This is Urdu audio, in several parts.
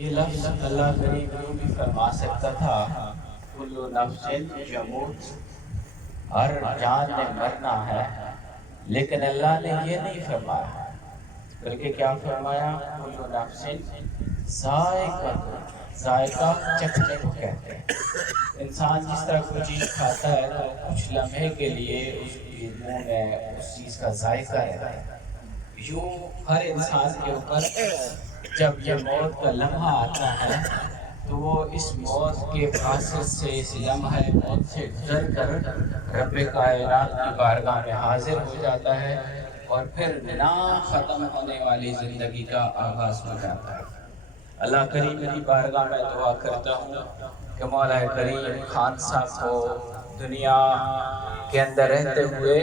یہ لفظ اللہ کریم یوں بھی فرما سکتا تھا، کل نفس یموت، ہر جان نے مرنا ہے، لیکن اللہ نے یہ نہیں فرمایا، بلکہ کیا فرمایا؟ کل نفس ذائقہ، ذائقہ چکھنے کو کہتے ہیں۔ انسان جس طرح کوئی چیز کھاتا ہے تو کچھ لمحے کے لیے اس کی منہ میں اس چیز کا ذائقہ رہتا ہے، یوں ہر انسان کے اوپر جب یہ موت کا لمحہ آتا ہے تو وہ اس موت کے فاصل سے، اس لمحہ موت سے گزر کر رب کائنات کی بارگاہ میں حاضر ہو جاتا ہے، اور پھر نا ختم ہونے والی زندگی کا آغاز ہو جاتا ہے۔ اللہ کریم کی بارگاہ میں دعا کرتا ہوں کہ مولا کریم خان صاحب کو دنیا کے اندر رہتے ہوئے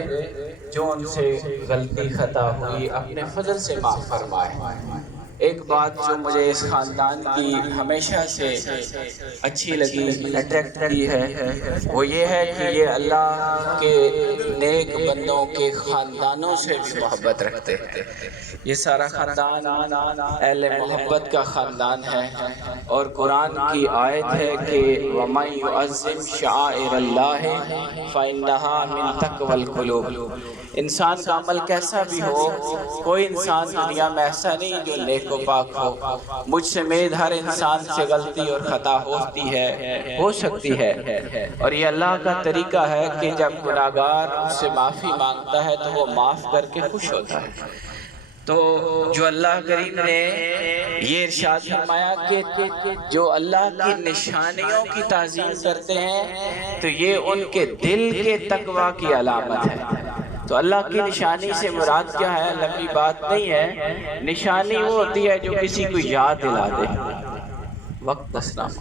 جو ان سے غلطی خطا ہوئی اپنے فضل سے معاف فرمائے۔ ایک بات جو مجھے اس خاندان کی ہمیشہ سے اچھی لگی، اٹریکٹ کی ہے، وہ یہ ہے کہ یہ اللہ کے نیک بندوں کے خاندانوں سے بھی محبت رکھتے ہیں۔ یہ سارا خاندان اہل محبت کا خاندان ہے، اور قرآن کی آیت ہے کہ وَمَن يُعَظِّمْ شَعَائِرَ اللَّهِ فَإِنَّهَا مِن تَقْوَى الْقُلُوبِ۔ انسان کا عمل کیسا بھی ہو، کوئی انسان دنیا میں ایسا نہیں جو نیک و پاک ہو۔ مجھ سمیت ہر انسان سے غلطی اور خطا ہوتی ہے، ہو سکتی ہے، اور یہ اللہ کا طریقہ ہے کہ جب گناہگار اس سے معافی مانگتا ہے تو وہ معاف کر کے خوش ہوتا ہے۔ تو جو اللہ کریم نے یہ ارشاد فرمایا کہ جو اللہ کی نشانیوں کی تعظیم کرتے ہیں تو یہ ان کے دل کے تقویٰ کی علامت ہے۔ تو اللہ کی نشانی سے مراد کیا ہے؟ لمبی بات نہیں ہے، نشانی وہ ہوتی ہے جو کسی کو یاد دلا دے۔ وقت اسلام۔